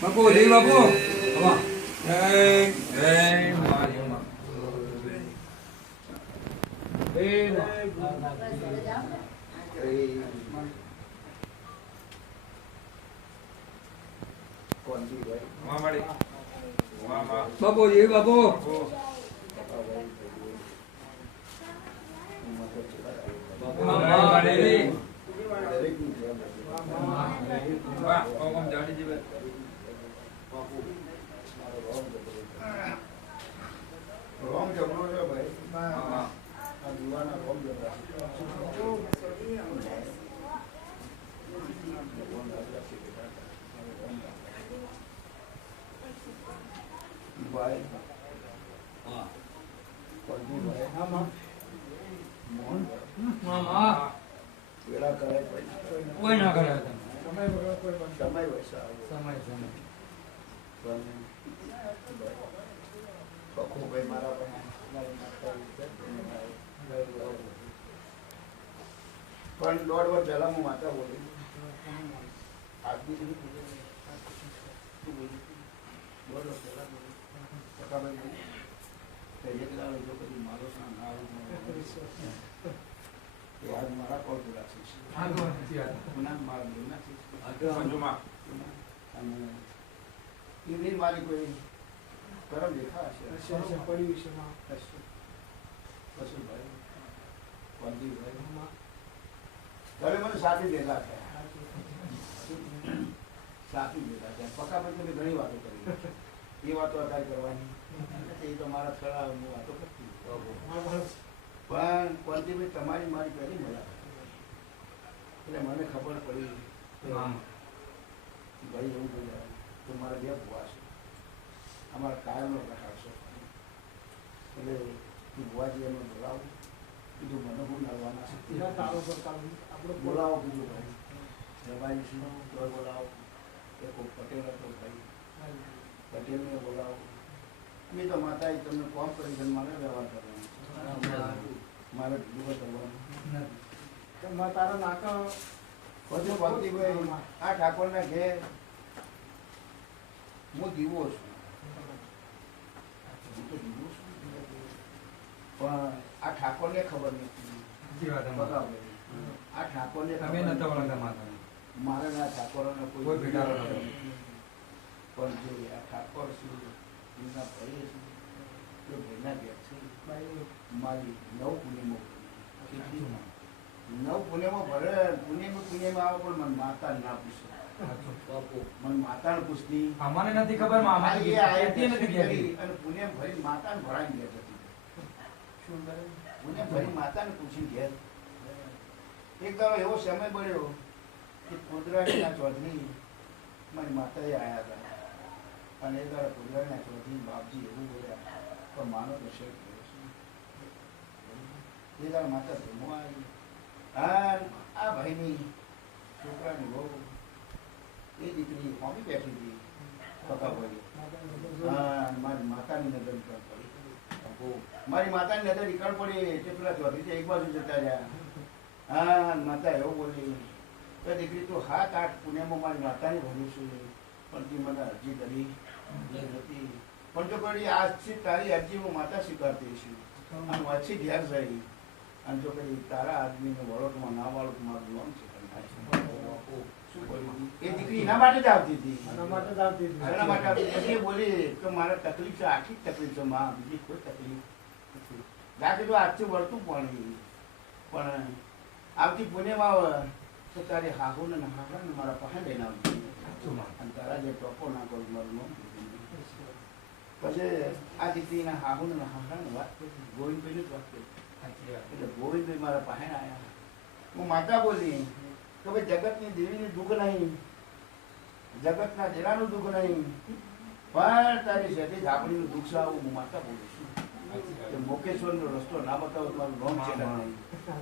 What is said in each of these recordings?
બાપુ જય બાપુ જય જય મા બાપુ જય બાપુ રોમ જબરો છે ભાઈ આ દીવાના રોમ જબરા ભાઈ હા કોલજી ભાઈ હા માં મોહન મામા વેળા કરે કોઈ ના કરે સમય વગર કોઈ સમય વૈસા સમય ભાઈ મારા પણ દોઢ વર્ષ પહેલા હું માતા બોલી આજની દોઢ વર્ષ પહેલા બોલી જો કદી મારો ના આજ મારા કોલ પૂરા છે મારા બેના છે મારી કોઈ કરમ દેખા હશે પડી વિશેમાં વસુલભાઈ વંદીભાઈ તમે મને સાથી ભેગા થયા સાથી ભેગા થયા પક્કા પછી મેં ઘણી વાતો કરી એ વાતો અત્યારે કરવાની એ તો મારા થોડા હું વાતો કરતી પણ વંદીભાઈ તમારી મારી પહેલી મુલાકાત એટલે મને ખબર પડી ભાઈ એવું બોલ્યા તો મારા બે ભુવા છે અમારા કાયમનો પ્રકાર છે એટલે તું ભુવાજી એમને બોલાવું કીધું મને હું નડવાના છે આપણે બોલાવો કીધું ભાઈ રવાઈશું તો બોલાવો એ કોઈ પટેલ હતો ભાઈ પટેલને બોલાવો અમે તો માતાએ તમને કોમ કરી મારે વ્યવહાર કરવાનો મારે દિવસ કરવાનો તારા નાકા બધું ભક્તિભાઈ આ ઠાકોરના ઘેર હું દીવો છું પણ આ ઠાકોરને ખબર નથી આ ઠાકોરને મારા ના ઠાકોરોને કોઈ ભેટાડો પણ જે આ ઠાકોર છું એમના ભાઈ છું એ ભાઈના ઘેર છે મારી નવ પુણ્યમાં નવ પુણ્યમાં ભરે પુણ્યમાં આવે પણ મને માતા ના પૂછે મને માતાને પૂછતી અમારે નથી ખબર મામા અને પુણ્ય ભરી માતાને ભરાઈ ગયા હતી શું કરે પુણ્ય ભરી માતાને પૂછી ઘેર એક દાડો એવો સમય બન્યો કે કુદરાણીના ચૌધરી મારી માતાએ આવ્યા હતા અને એ દાડો કુદરાણીના ચૌધરી બાપજી એવું બોલ્યા પણ માનો તો શેખ એ દાડો માતા ધર્મો આવી આ ભાઈની છોકરાની બહુ એ દીકરી હોમી બેઠી હતી પકા પડી મારી માતાની નજર નીકળ પડી મારી માતાની નજર નીકળ પડી એટલે પેલા ચોધરી એક બાજુ જતા રહ્યા હા માતા એવું બોલી કે દીકરી તું 7-8 પુણ્યમાં મારી માતાની ભણું છું પણ તું મને અરજી કરી નથી પણ જો કદી આજથી તારી અરજી હું માતા સ્વીકારતી છું અને પછી ઘેર જઈ અને જો કદી તારા આદમીને વળોટમાં ના વાળો મારું લોન છે એ દીકરી એના માટે જ આવતી હતી એના માટે આવતી બોલી કે મારે તકલીફ છે આખી તકલીફ છે માં બીજી કોઈ તકલીફ નથી દાખલ તો આજથી વળતું પણ આવતી પુણ્યમાં આવે તો તારે હાહુ ને હાહા ને મારા પાસે લઈને આવતી અને તારા જે ટોપો ના કરું મારું પછી આ દીકરીના હાહુ ને હાહા ને વાત કરી ગોવિંદભાઈ જ વાત કરી એટલે ગોવિંદભાઈ મારા પાસે આવ્યા હું માતા બોલી તો ભાઈ જગતની દેવીની દુઃખ નહીં જગતના દેરાનું દુઃખ નહીં પણ તારી શેઠી ઝાપડીનું દુઃખ છે આવું હું માતા બોલું છું મોકેશ્વરનો રસ્તો ના બતાવો મારું નોમ છે નહીં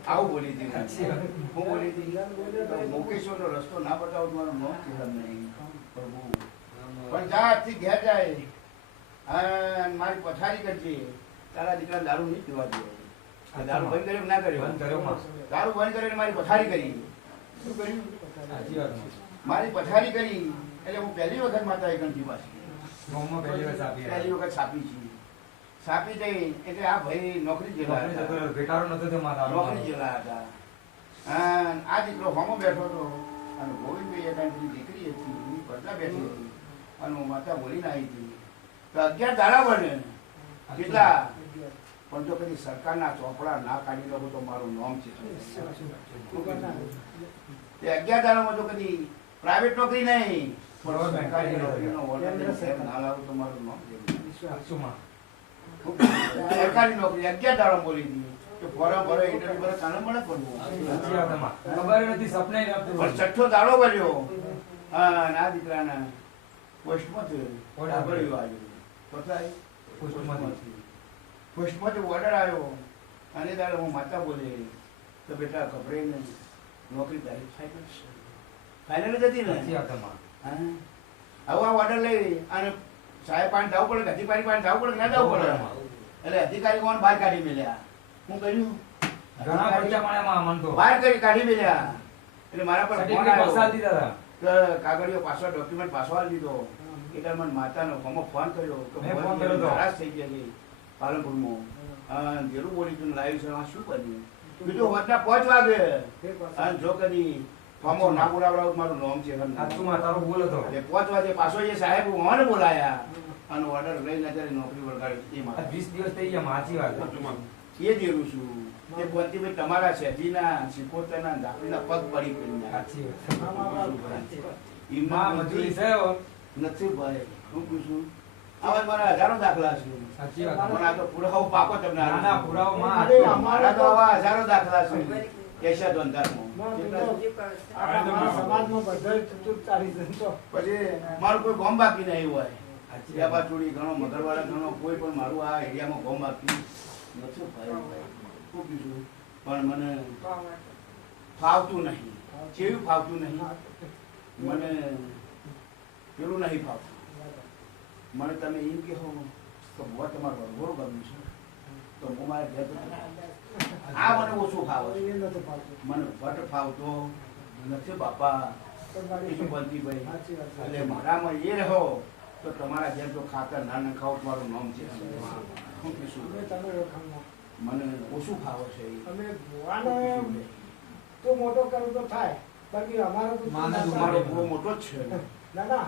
આવું બોલી હતી હું બોલી હતી મોકેશ્વરનો રસ્તો ના બતાવો મારું નોમ છે નહીં પ્રભુ પણ જા આજથી ઘેર જાય અને મારી પથારી કરજે તારા દીકરા દારૂ નહીં પીવા દે દારૂ બંધ કર્યો ના કર્યો દારૂ બંધ કરીને મારી પથારી કરી શું કર્યું મારી પથારી કરી એટલે હું પહેલી વખત માતા એકંઠી પાછી ગામમાં પહેલી વાર સાપી પહેલી વખત સાપી છે. સાપી જઈ એટલે આ ભાઈ નોકરી જેલા હતા. ભેટારો નતો તે મારા નોકરી જેલા હતા. અને આ દીકરો હોમો બેઠો હતો અને ગોવિંદભાઈ એકાંતની દીકરી હતી એની પડદા બેઠી હતી અને હું માતા બોલીને આવી હતી તો 11 દાડા બને કેટલા પણ જો કદી સરકારના ચોપડા ના કાઢી લો તો મારું નામ છે. તે 11 દાડામાં જો કદી પ્રાઇવેટ નોકરી નહીં પણ સરકારી નોકરીનો ઓર્ડર ના લાવું તો મારું નામ છે. સરકારી નોકરી 11 દાડા બોલી હતી કે ફોરમ ભરો ઇન્ટરવ્યુ ભરો કાને મળે કરવું ખબર નથી સપને પણ 6થો દાડો ભર્યો અને આ દીકરાના પોસ્ટમાં પોસ્ટમાંથી ઓર્ડર આવ્યો અને દાડે હું માતા બોલે તો બેટા ગભરે નહીં નોકરી તારી ફાઇનલ જ હતી ને. હવે આ ઓર્ડર લઈ અને સાહેબ પાણી જવું પડે અધિકારી પાણી જવું પડે ના જવું પડે એટલે અધિકારી કોણ બહાર કાઢી મેલ્યા. હું કર્યું બહાર કાઢી મેલ્યા એટલે મારા પર ફોન આવ્યો કાગળિયો પાછો ડોક્યુમેન્ટ પાછો આપી દીધો એટલે મને માતાનો ફોન કર્યો કે નારાજ થઈ ગયા છે પાલનપુરમાં જેરું બોલી તું લાવ્યું છે શું કર્યું બીજું હોટના 5 વાગે અને જો કદી ફોમો ના બોલાવડાવ મારું નામ છે 5 વાગે પાછો એ સાહેબ મને બોલાયા અને ઓર્ડર લઈને અત્યારે નોકરી વળગાડી. 20 દિવસ થઈ ગયા માચી વાત એ જેવું છું એ કોંતીભાઈ તમારા શેઠીના શીખોતરના ધાકડીના પગ પડી કરીને નથી ભાઈ હું પૂછું આવા મારા હજારો દાખલા છે. પણ આ તો પુરાવો પાકો તમને મારા તો આવા હજારો દાખલા છે. કેશા પછી મારું કોઈ ગોમ બાકી નહીં હોય યાબા ચોરી ઘણો મગરવાળા ઘણો કોઈ પણ મારું આ એરિયામાં ગોમ બાકી નથી ભાઈ શું કીધું પણ મને ફાવતું નહીં. કેવું ફાવતું નહીં મને પેલું નહીં ફાવતું. મને તમે એમ કહો તો ભગવાન તમારું વરઘોડું ગમ્યું છે તો હું મારે ઘેર આ મને ઓછું ફાવે છે. મને વટ ફાવતો નથી બાપા બીજું બનતીભાઈ એટલે મારામાં એ રહો તો તમારા ઘેર તો ખાતર ના નખાવ મારું નામ છે. શું કહીશું મને ઓછું ફાવે છે. તો મોટો કરું તો થાય બાકી અમારો મારો બહુ મોટો જ છે.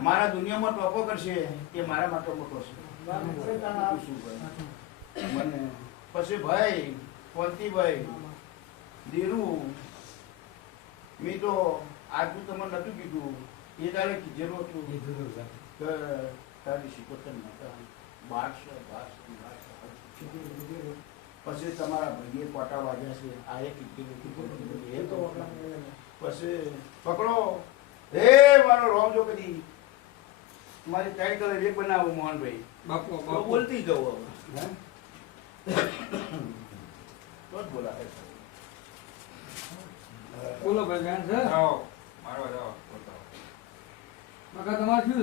મારા દુનિયામાં ટોપો કરશે એ મારા માટે મોટો છે. મને પછી ભાઈ કોંતીભાઈ દીરું મેં તો આજનું તમને નતું કીધું એ તારે કીધેલું હતું કે તારી શીખોતર નતા 12 પછી તમારા ભાઈએ કોટા વાગ્યા છે આ એક કીધેલું પછી પકડો હે મારો રોમ જો કદી મારી ટાઈટલ એક બનાવો મોહનભાઈ બાપુ બોલતી જવું હવે તો જ બોલાવે. બોલો ભાઈ બેન છે કાકા તમારે શું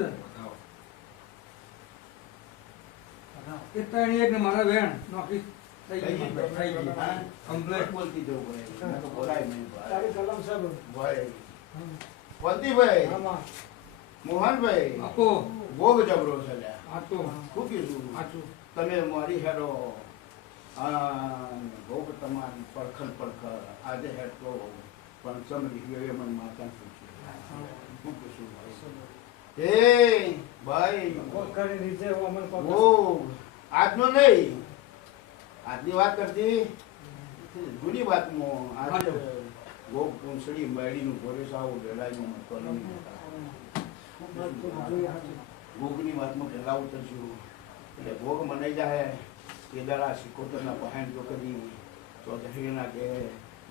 છે એક ને મારા બેન નોકરી થઈ ગઈ કમ્પ્લેટ બોલતી જવું ભાઈ તો બોલાય નહીં તારી કલમ સર ભાઈ વંતીભાઈ મોહનભાઈ આપો ભોગ જબરો છે આતો શું કીધું આચું તમે મારી હેડો ભોગ તમારી પડખર આજે હેડ તો પણ સમરી એ મને માતા પૂછ્યું શું પૂછું એ ભાઈ કરી રીતે અમલ ઓ આજનો નહીં આજની વાત કરતી જૂની વાતમાં આજે ભોગ પૂંછડી મેળીનું ભોરેસ આવું વેલાયનું ભોગની વાતમાં પહેલા ઉતરશું એટલે ભોગ મનાઈ જાય એ દાડા શીખોતરના પહાણ જો કદી ચૌધરીના કે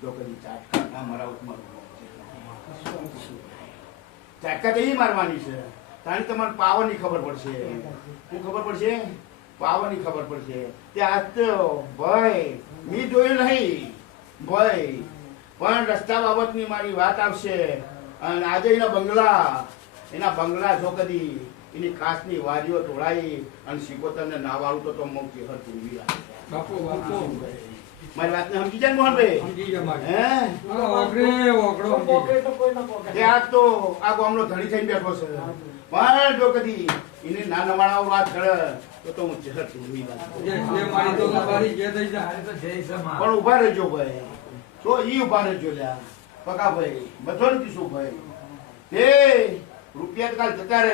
જો કદી ચાટકા ના મરાવત ચાટકા તો એ મારવાની છે તાણી તમારે પાવરની ખબર પડશે. શું ખબર પડશે? પાવરની ખબર પડશે. ત્યાં તો ભાઈ મેં જોયું નહીં ભાઈ પણ રસ્તા બાબતની મારી વાત આવશે અને આજે એના બંગલા જો કદી એની કાચની વારીઓ તોડાઈ અને શીખોતરને નાવાળું તો મોટી હતી બાપુ બાપુ મારી વાતને સમજી જાય ને મોહનભાઈ? સમજી ગયા મારી. હે? અરે ઓગળે ઓગળો તો સમજી પોકે ગયા. તો કોઈ ના પોકે. તે આજ તો આ ગામનો ધણી થઈને બેઠો છે. પણ જો કદી એને ના નવાણાઓ વાત કરે તો હું જહર ઊંઘી વાત કરું. જે મારી તો મારી જે થઈ જાય. પણ ઉભા રહેજો ભાઈ, તો ઈ ઉભા રહેજો લ્યા પકા ભાઈ, બધો ને કીશું ભાઈ. તે રૂપિયા કાલ જતા રહે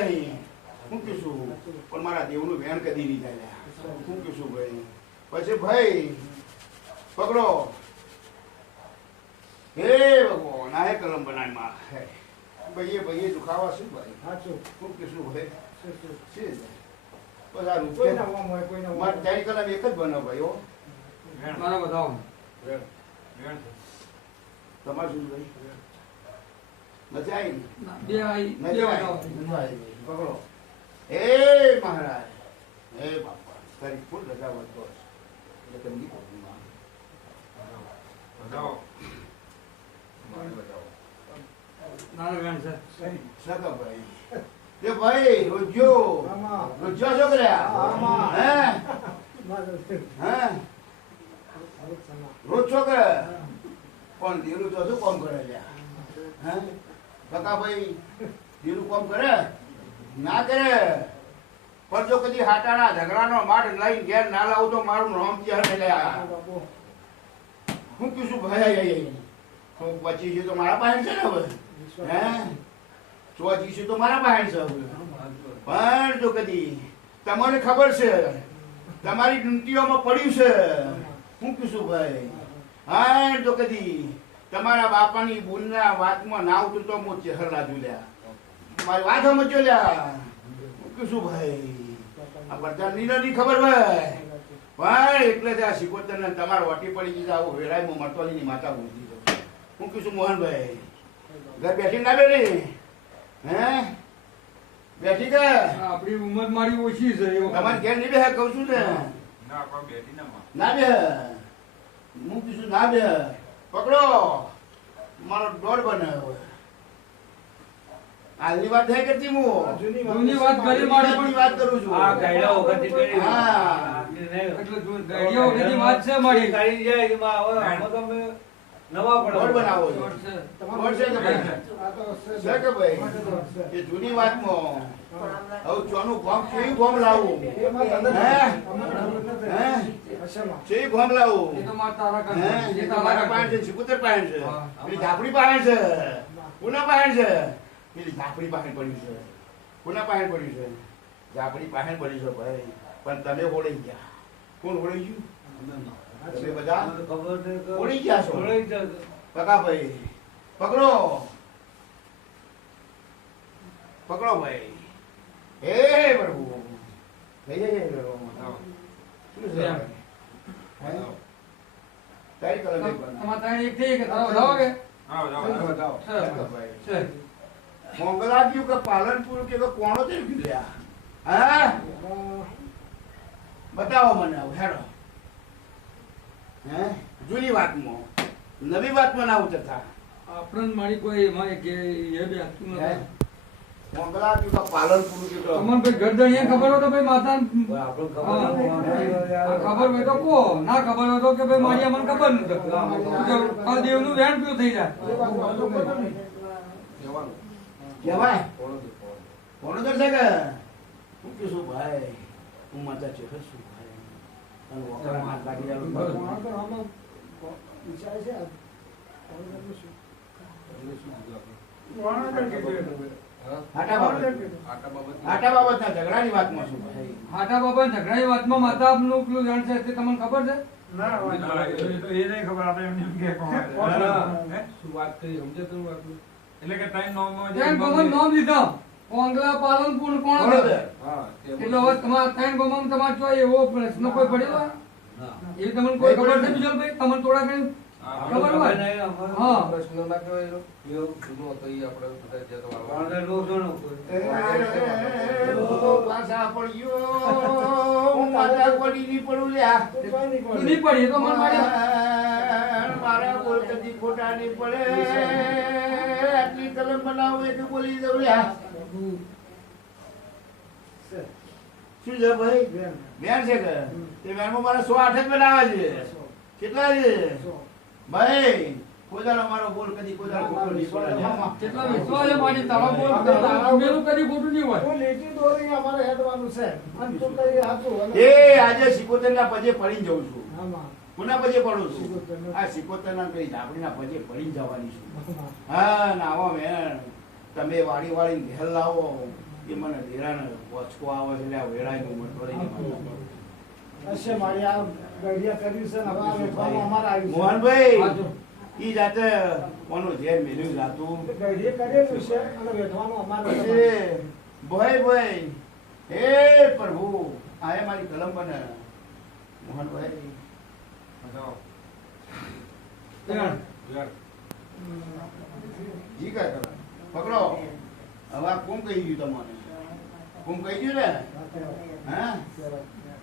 હું કીશું, પણ મારા દેવનું વેણ કદી નહીં થાય લ્યા. હું કીશું ભાઈ, પછી ભાઈ પકડો. હે ભગવાન, આ હે કલમ બનાવી માં ભાઈએ ભાઈએ દુખાવા શું ભાઈ? સાચું. હું કીશું ભાઈ, શું, શું. છે જ. બસ આ કોઈ ના રૂપિયા ઓમ હોય, કોઈ ના ઓમ મારે હોય. ચારી કલમ એક જ બનાવ ભાઈ હો. મારા બતાવો. તમારે શું ભાઈ? નથી આવી ને? ના, બે આઈ બે નથી બતાવો. આવી. પકડો. એ મહારાજ, હે બાપા, તારી ફૂલ રજા વધતો હશે. એટલે તમને કહું માં. નાનો વેણ છે. સગા ભાઈ. એ ભાઈ રોજો આમાં. રોજો શું કર્યા? આમાં. હે? મારે હે? સારું ચાલો. રોજ શું કરે? પણ દીરું તો શું કામ કરે લ્યા? હે? કાકા ભાઈ દીરું કામ કરે? ના કરે. પણ જો કદી હાટાના ઝઘડાનો માઠ લઈને ઘેર ના લાવું તો મારું નામ ત્યાં લ્યા. બાપુ. હું કીધું ભાઈ હું પછી તો મારા પાસે છે ને હવે. હે? ચોચી તો મારા પાસે છે હવે. પણ જો કદી તમને ખબર છે તમારી ડુંટીઓમાં પડ્યું છે. હું કીધું ભાઈ, હા તો કદી તમારા બાપાની બુનના વાતમાં ના આવતું તો હું ચહેર લાજુ લ્યા. મારી વાત સમજો લ્યા. હું કીધું ભાઈ, આ બધા ની ખબર ભાઈ. પણ એટલે જ આ શિકોતર ને તમારે વટી પડી ગઈ આવું વેરાય હું મરતોલીની માતા બોલતી હતો. હું કીધું મોહનભાઈ ઘર બેઠી ના બેઠી? હે? બેઠી કે? આપણી ઉંમર મારી ઓછી છે એવું. તમારે ઘેર નહીં બેહે કહું છું ને? ના બે. હું કીધું ના બે. પકડો મારો દોડ બનાવ્યો. હાલની વાત નહીં કરતી હું. જૂની વાત કરી મારી જૂની વાત કરું છું. આ ગાયડા વખતની કરી. હા. એટલે ગાડીઓ વખતની વાત છે મારી. કરી જાય એમાં હવે આમાં તો અમે નવા દોડ પડે. બનાવો છો. દોઢ છે. દોડ છે કે ભાઈ? આ તો છે. છે કે ભાઈ? માટે તો છે. એ જૂની વાતમાં હવે ચોનું ગોમ કેવી ગોમ લાવું? એમાં ધંધો હે? અમારે ધંધો નથી. હે? હસેમાં. કેવી ગોમ લાવું? એ તો મારા તારા કાકા. હે? એ એ તારા તમારા કાકા. પાસે છે, સિકુતર પાસે છે. હા. પેલી ઝાપડી પાસે છે. કોના પાસે છે? પેલી ઝાપડી પાસે પડ્યું છે. કોના પાસે પડ્યું છે? ઝાપડી પાસે પડ્યું છે ભાઈ. પણ તમે ઓળી ગયા. કોણ ઓળી ગયું? તમે બધા અમને તો ખબર છે કે ઓળી ગયા છો. ઓળી જ છે. કાકા ભાઈ પકડો. પકડો ભાઈ. હે પ્રભુ. હે પ્રભુ. શું છે? હે? તારી કલમ એક બનાવ. તમારે ત્યાં એક થઈ કે તારા વધાવો કે? બતાવો. છે. ભાઈ. છે. મોંગલા ગયું કે પાલનપુર કે કોણો થઈ ગયું લ્યા? હા? બતાવો મને હવે હેડો. હે? જૂની વાતમાં નવી વાતમાં ના ઉતરતા. આપણને મારી કોઈ એમાં કે એ બે હાથું હે? નથી. મોંગલા ગયું કે પાલનપુર ગયું તો તમને ભાઈ ગરદણ એ ખબર હોય તો ભાઈ માતા પણ આપણને ખબર નથી. ખબર હોય તો કહો, ના ખબર હોય તો કે ભાઈ મારી અમને ખબર નથી. કાલ દેવનું વેણ પીવું થઈ જાય. કહેવાય કોણ કરશે કે હું કીધું ભાઈ હું માતા છે શું ભાઈ અને વખત હાથ લાગી જાય કોણ તો આમાં વિચારે છે. કોણ કરવું શું? હાટા બાબતના ઝઘડાની વાતમાં શું ભાઈ? હાટા બાબા ઝઘડાની વાતમાં માતા આપનું પેલું વેણ છે તે તમને ખબર છે? ત્રણ ગોમન નામ લીધા. કોંગલા પાલનપુર કોણ કોણ છે? એટલે હવે તમારા ત્રણ ગોમન તમારે જો એવો પ્રશ્ન કોઈ પડેલો હોય? ના. એ તમને કોઈ ખબર છે બીજો ભાઈ? તમને થોડા કઈ ખબર હોય? નહીં, અમારે હા. પણ રોજો નો કોઈ. પાછા પડ્યો હું માતા પડી ની પડું લ્યા. તો કોઈ નહીં તું પડે. નહીં પડી એ તો મને મારી મારા બોલ કદી ખોટા નહીં પડે. આટલી કલમ બનાવું એટલે બોલી દઉં લ્યા. છે. શું છે ભાઈ? બેન. બેન છે કે તે બેનમાં મારે 108 જ બનાવવા છે. કેટલા છે સો. ભાઈ કોદાળો મારો બોલ કદી કોદાળો ખોટો નહીં પડે. કેટલા વિશ્વાસ છે મારી તારા બોલ મેલું કદી ખોટું નહીં હોય. હું લીટી દોરી અમારે હેડવાનું છે અને તું કઈ હાચું અને એ આજે 77 ના પજે પડીને જઉં છું. આમાં કોના પજે પડું છું? 77 આ 77 ના કઈ ઝાપડીના પજે પડીને જવાની છું. આમાં. હા નાવા મેં તમે વાળી વાળી ઘેર લાવો એ મને ધીરાને વચકો આવે છે એટલે આ વેળાય નું મટોળી હશે મારી આ ગઢિયા કર્યું છે ને હવે આ વેઠવાનું અમારે આવ્યું છે. મોહનભાઈ હાજો. ઈ જાતે કોનું ઝેર મેલ્યું જાતું ગઢિયે કરેલું છે અને વેઠવાનું અમારે છે. એ ભાઈ ભાઈ હે પ્રભુ આય મારી કલમ બને મોહનભાઈ જી કા કરો પકડો હવે આ કોણ કહી ગયું તમને કોણ કહી ગયું ને હા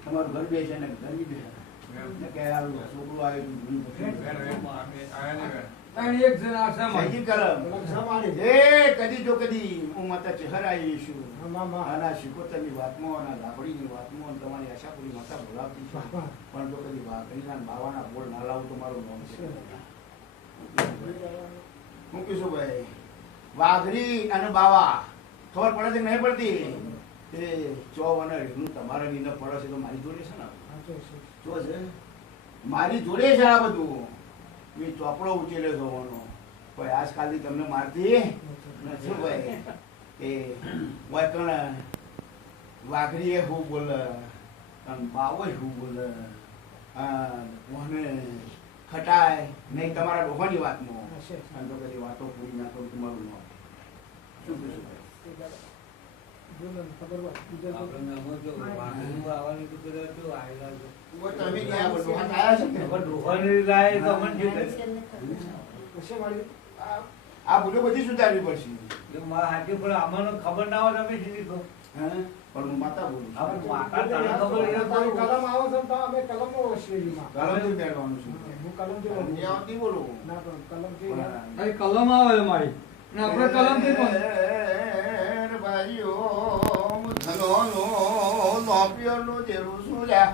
તમારું ઘર બેસે ને ગરમી બેસે ને કે આ છોકરું આવ્યું ત્રણ એક જણા છે મારી. સાજી કલમ લક્ષા મારી. એ કદી જો કદી હું માતા ચહેરા આવીશું આમાં. આના શિકોતરની વાતમાં અને લાકડીની વાતમાં અને તમારી આશાપુરી માતા બોલાવતી છે પણ જો કદી વાઘરીના ને બાવાના બોલ ના લાવું તો મારું નામ છે હું કીશું ભાઈ વાઘરી અને બાવા ખબર પડે છે કે નહીં પડતી તે ચો અને રીનું તમારા ની ન પડે છે તો મારી જોડે છે ને સાચું છે. શું છે મારી જોડે છે આ બધું મેં ચોપડો ઉચેલ્યો જોવાનો કોઈ આજકાલથી તમને મારતી નથી ભાઈ એ વાકણ વાઘરીએ હું બોલે અને બાવો હું બોલે મને ખટાય નહીં તમારા ડોહાની વાતમાં હશે. અને તો કદી વાતો પૂરી ના કરું તમારું નામ શું કહીશું ભાઈ જોને ખબર હોય. બીજા તો- આપણને આમાં જો વાઘનું આવવાની તો કદાચ જો આયેલા છે. તમે નહીં આ બધું હાથ આયા છે ને પણ ડોહાની લાય તો અમને જે કરે. હશે મારી. આ ભૂલો બધી સુધારવી પડશે જો મારા હાથે પણ આમાંનો ખબર ના હોય તમે સીધી કહો. હે પણ હું માતા બોલું છું આપણે માતા તને ખબર એ તારી તો કલમ આવે છે ને તો અમે કલમમાં હોશિયારીમાં. કલમથી બેઠવાનું છું હું કલમથી હું બોલું. આવતી બોલું ના પણ કલમથી તારી કલમ આવે છે મારી અને આપણે કલમ થી પણ ભાઈઓ ધનોનો નોપિયોનો જેરું સુલ્યા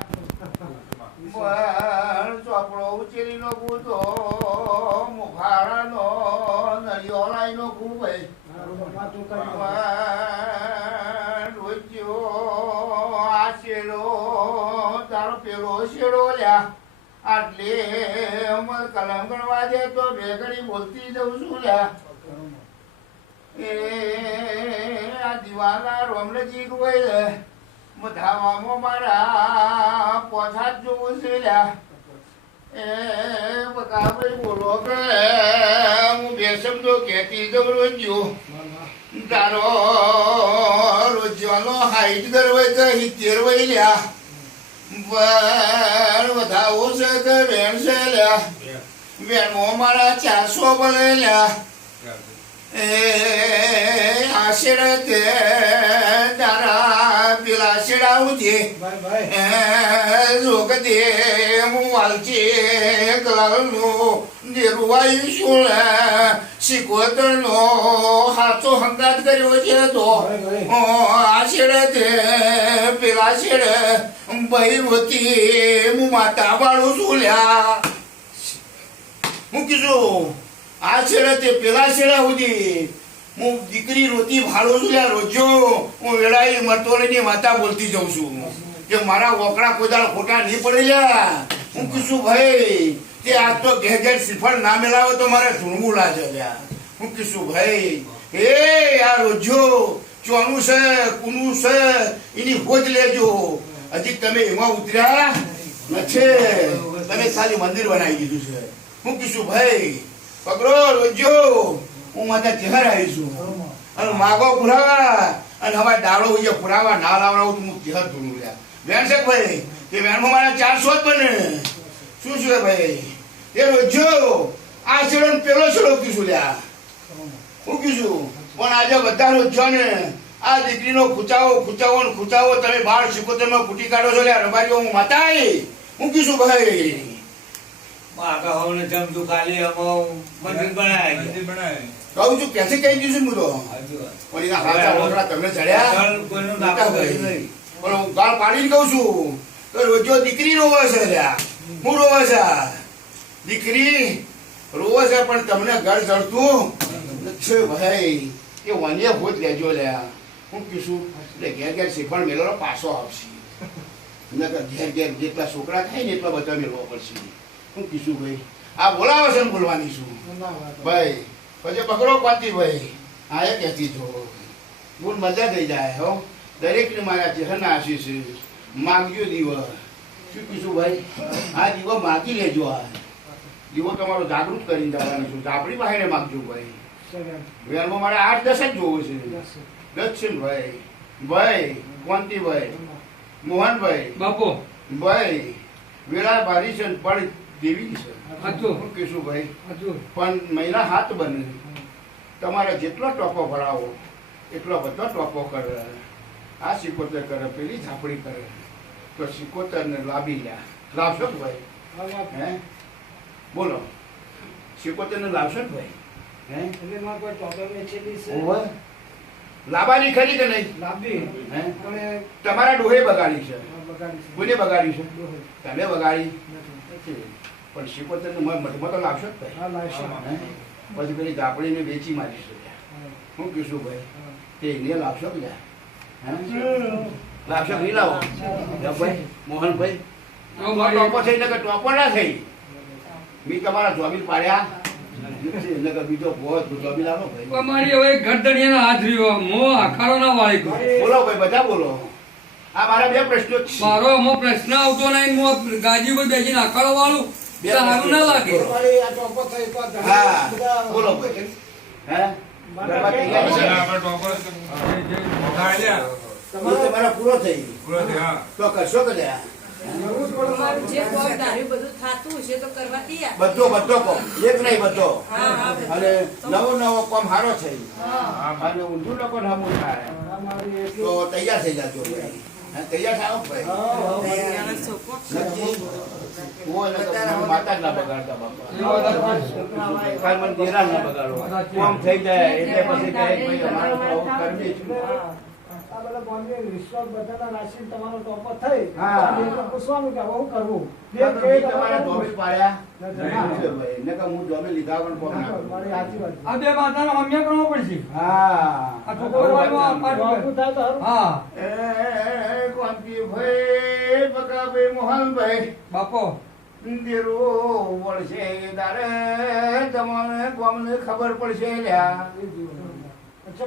ચોપડો ઉચેરીનો બુધો મુખારાનો નરિયોલાઈનો કુભાઈ માથું કરી રોજ્યો આ શેડો તારો પેલો શેડો લ્યા આટલે અમર કલમ ગણવા દે તો બે ઘડી બોલતી જઉં છું લ્યા એ આ દિવાલા રોમલજી ગોય મધાવામાં મારા પોછા જ જોવું છે લ્યા એ બકા ભાઈ બોલો કે હું બે શબ્દો કહેતી જઉં રોજ્યો તારો રોજવાનો હાઈટ ગરવાય કે 70 વઈ લ્યા પણ વધાવો છે કે વેણ છે લ્યા વેણમાં મારા 400 બને લ્યા એ આશરે તે તારા પેલા શેડા ઉજે ભાઈ ભાઈ જોગ દે હું વાલચી ગલાલનું દેરુવાયું શું શીખવતરનો હાથો હંગાત કર્યો છે તો આ શેડે તે પેલા શેડે બૈરવતી હું માતા બાળું છું લ્યા હું કીધું આ છેડે તે પેલા છેડા સુધી હું દીકરી રોતી ભાડું છું લ્યા રોજો હું વેળાએ મરતોલીની માતા બોલતી જાઉં છું કે મારા વકડા કોદાળ ખોટા નહીં પડે લ્યા હું કીધું ભાઈ તે આજ તો ઘેર શ્રીફળ ના મેલાવે તો મારે ઢૂંઢવું લાગે લ્યા હું કીધું ભાઈ એ આ રોજો ચોનું છે કુનું છે એની ખોજ લેજો હજી તમે એમાં ઉતર્યા નથી તમે ખાલી મંદિર બનાવી દીધું છે હું કીધું ભાઈ પકડો રોજો હું માતા ઘેર આવીશું અને માગો પુરાવા અને હવે ડાળો હોય પુરાવા ના લાવડાવું તો હું ઘેર ધૂણું લ્યા વેણ છે ભાઈ તે વેણમાં મારા 400 જ બને શું છે ભાઈ એ રોજો આ છેડો ને પેલો છેડો કીધું લ્યા હું કીધું પણ આજે બધા રોજો ને આ દીકરીનો ખૂચાવો ને ખૂચાવો તમે 12 માં ફૂટી કાઢો છો લ્યા રબારીઓ હું માતા હું કીધું ભાઈ આગા હોને જમતું ખાલી આમાં મંદિર બનાયા કહું છું કેસે કહી દીધું હું તો હાજુ વાત. પણ એના હાથા મોકળા તમને ચડ્યા આગળ કોઈનું નામ મોટા ભાઈ. નહીં. પણ હું ગાળ પાડીને કહું છું તો રોજો દીકરી રોવે છે લ્યા હું રોવે છે દીકરી રોવે છે પણ તમને ઘર જડતું નથી ભાઈ એ વન્ય ભૂત લેજો લ્યા હું કીધું એટલે ઘેર ઘેર શ્રીફળ મેળવવાનો પાછો આવશે નકર ઘેર ઘેર જેટલા છોકરા થાય ને એટલા બધા મેળવવા પડશે હું કીધું ભાઈ આ બોલાવે છે ને બોલવાની છું ભાઈ પછી પકડો કોતી ભાઈ આ એ કહેતી છો બોલ મજા થઈ જાય હો દરેકને મારા ચહેરના આશીષ માગજો દીવો શું કીધું ભાઈ આ દીવો માગી લેજો આ દીવો તમારો જાગૃત કરીને જવાની છું આપણી પાસે માગજો ભાઈ વેરમાં મારે 8-10 જ જોવું છે દક્ષિણ ભાઈ ભાઈ કોંતીભાઈ મોહનભાઈ બાપુ ભાઈ વેળા બારી છે પણ દેવી છે હાચું. શું કીધું ભાઈ હાચું. પણ મહિના હાથ બને તમારે જેટલો ટોપો ભરાવો એટલો બધો ટોપો કરે આ સિકોતર કરે પેલી ઝાપડી કરે તો સિકોતરને લાવી લ્યા લાવશો ને ભાઈ હે બોલો સિકોતરને લાવશો ને ભાઈ હે એટલે માં કોઈ ટોપર વેચેલી છે ઓવે લાવવાની ખરી કે નહીં લાંબી હે પણ એ તમારા ડોહે બગાડી છે બગાડી છે કોને બગાડી છે ડોહે. તમે બગાડી નથી. નથી. પણ સિકોતરને મઠમાં તો લાવશો જ ભાઈ હા લાવશે હે? પછી પેલી ઝાપડીને વેચી મારીશું હું કીધું ભાઈ તે એને લાવશો કે લ્યા? હે? લાવશો કે નહીં લાવો ભાઈ મોહનભાઈ તો મારી ટોપો થઈ કે ટોપો ના થઈ મેં તમારા જોબી પાડ્યા નથી એટલે બીજો બહુ જોબી લાવો ભાઈ અમારી હવે ગરદડિયાના હાથ રહ્યો મો આખાડો ના વાળી ગયો. બોલો ભાઈ બધા બોલો આ મારા બે પ્રશ્નો જ છે મારો અમો પ્રશ્ન આવતો નહીં હું ગાજી પર બેસીને આખાડો વાળું બે તો સારું ના લાગે બોલો. મારી આ ટોપર થઈ તો આ હા બધા બોલો ભાઈ હે ગરબા તૈયાર છે? એ તમારા પૂરો થઈ તો કરશો કે લ્યા? કરવું જ પડે. તમારું જે કોમ ધાર્યું બધું થાતું હશે તો કરવા તૈયાર. બધો કોમ એક નહીં બધો હા, હા, બધો. અને નવો કોમ હારો છે હા. અને ઊંધું લોકો હમું થાય આ મારી એટલી તો તૈયાર થઈ જાજો ભાઈ હે, તૈયાર થાઓ ભાઈ તૈયાર જ છો કોણ? નક્કી કોઈ નકર મને માતા જ ના બગાડતા બાપા એ વાત સાચી. કાલ મને દેરા ના બગાડો કોમ થઈ જાય એટલે પછી કહે કે ભાઈ અમારે તો આવું કરવી જ. આ બધા બોમ્બે વિશ્વાસ બધાના રાશિ તમારો ટોપર થઈ હા. એટલે પૂછવાનું કે હવે હું કરવું તો બે મેં તમારા ધોબી પાડ્યા ના. છે ભાઈ નકર હું ધોબી લીધા પણ કોમ ના કરું. મારી સાચી વાત છે. આ બે માતાનો હમ્યા કરવો પડશે હા આ છોકરો વાળો બાપુ થાય તો હારું. હા એ કોંતીભાઈ બકાભાઈ મોહનભાઈ બાપો દેરો વળશે તારે તમને કોમને ખબર પડશે લ્યા અચ્છા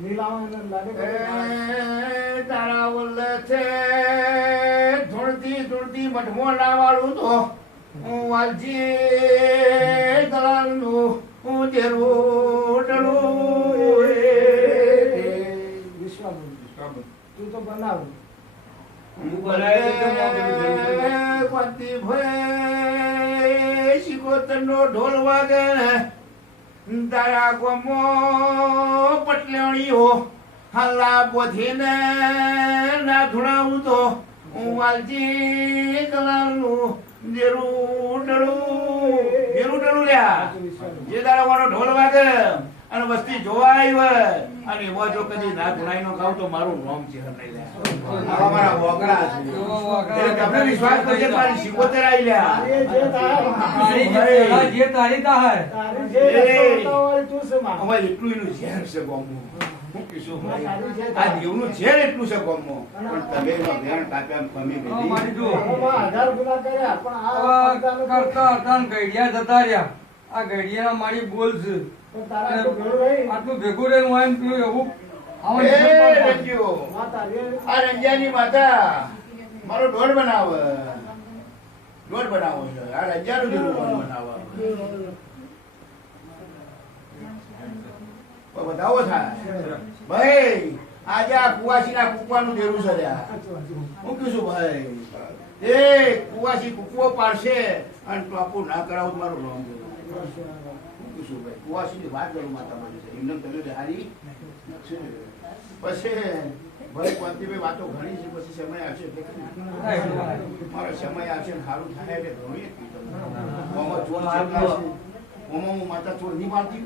નીલાવા લાગે એ તારા વલ્લે છે ધૂળતી ધૂળતી મઠમો ના વાળું તો હું વાલજી દલાલનું હું દેરું ડળું વિશ્વાસ તું તો બનાવ શિકોતરનો ઢોલ વાગે તારા ગમો પટલેણીઓ હાલા બોધીને ના ધુણાવું તો હું વાલજી કલાલનું દેરું ડળું લ્યા જે તારા વાળો ઢોલ વાગે અને વસ્તી જોવા આવ્યો અને એવો જો કદી ના ધુણાઈ નો ગાવ તો મારું નામ છે નહીં લ્યા આવા મારા વોકડા છે એટલે તમને વિશ્વાસ કરજે મારી શિકોતર આવી લ્યા તારી જે થાય તારી જે પેલા જે તારી થાય તારી જે રસ્તો હોય તું છે માં. અમારે એટલું એનું ઝેર છે ગામમાં. હું કીધું ભાઈ, તારી જે આ દેવનું ઝેર એટલું છે ગામમાં. પણ તમે એનો ધ્યાન કાપ્યા ને ખમી હા, બેઠી. મારી જો આમાં 1000 ગુના કર્યા પણ આવા આ કરતા કરતા હતા ને ગઈડિયા જતા રહ્યા આ ગઈડિયાના મારી બોલ છે પણ તારા આટલું ભેળું રહી. આટલું ભેગું રહે હું એમ પીવું એવું આવા એ નિશાન પર પડે. રંજ્યો, માં તારી આ રંજાની માતા મારો ઢોળ બનાવે. ઢોળ બનાવો છે. આ રંજાનું જેવું ઢોળ બનાવે. પણ વધાવો થાય. ભાઈ, આજે આ કુવાસીના કૂકવાનું દેરું છે લ્યા. હું કીધું ભાઈ એ કુવાસી કૂકવો પાડશે અને ટોપું ના કરાવું તો મારું નામ દેવું. હું કીધું ભાઈ કુવાસીની વાત કરું માતા બોલી છે એમને તમે હારી છે. પછી ભાઈ કોંતીભાઈ વાતો ઘણી છે પછી સમય આવશે એટલે કહીશ. મારો સમય આવશે ને સારું થાય એટલે ઘણી જ કીધું. આમાં ચોર કેટલા છે? આમાં હું માતા ચોર નહીં પાડતી.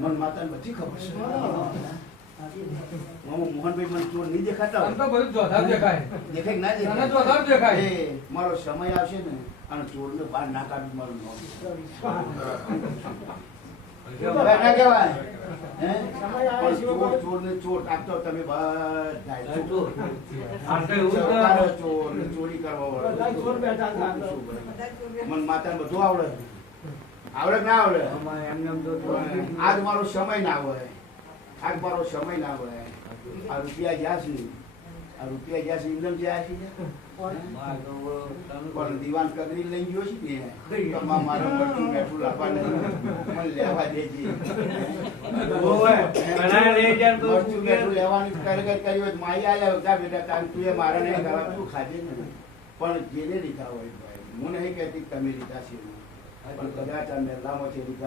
મને માતાને બધી ખબર છે. આમાં મોહનભાઈ મને ચોર નહીં દેખાતા આમ હોય. તો બધું ચોથા દેખાય દેખાય કે ના તને દેખાય? ચોથા દેખાય એ મારો સમય આવશે ને અને ચોરને બહાર ના કાઢી મારું નામ. જો ના કહેવાય. હે? સમય આવે પણ શિવભાઈ. ચોરને ચોર આપતો તમે બધા તો આ તો એવું સરકારે તો ચોર ને ચોરી કરવા બધા ચોર બેઠા હતા. મને માતાને બધું આવડે આવડે કે ના આવડે અમારે એમને એમ તો આજ મારો સમય ના હોય આજ મારો સમય ના હોય આ રૂપિયા જ્યાં છે ઇન્દમ જ્યાં છે માર તો પણ દીવાન કગરી લઈ ગયો છે ને તમા મારા મરચું બેઠું લાવવા નહીં મને લેવા દેજે ઓય ઘણા લઈ જાય તો મરચું બેઠું લેવાની કરી હોય તો માઈ આલ્યા જા બેટા તાર તું એ મારા નહીં ખાવા તું ખાજે ને પણ જેને લીધા હોય ભાઈ હું નહીં કહેતી કે તમે લીધા છે પણ કદાચ આ મેલામાં છે લીધા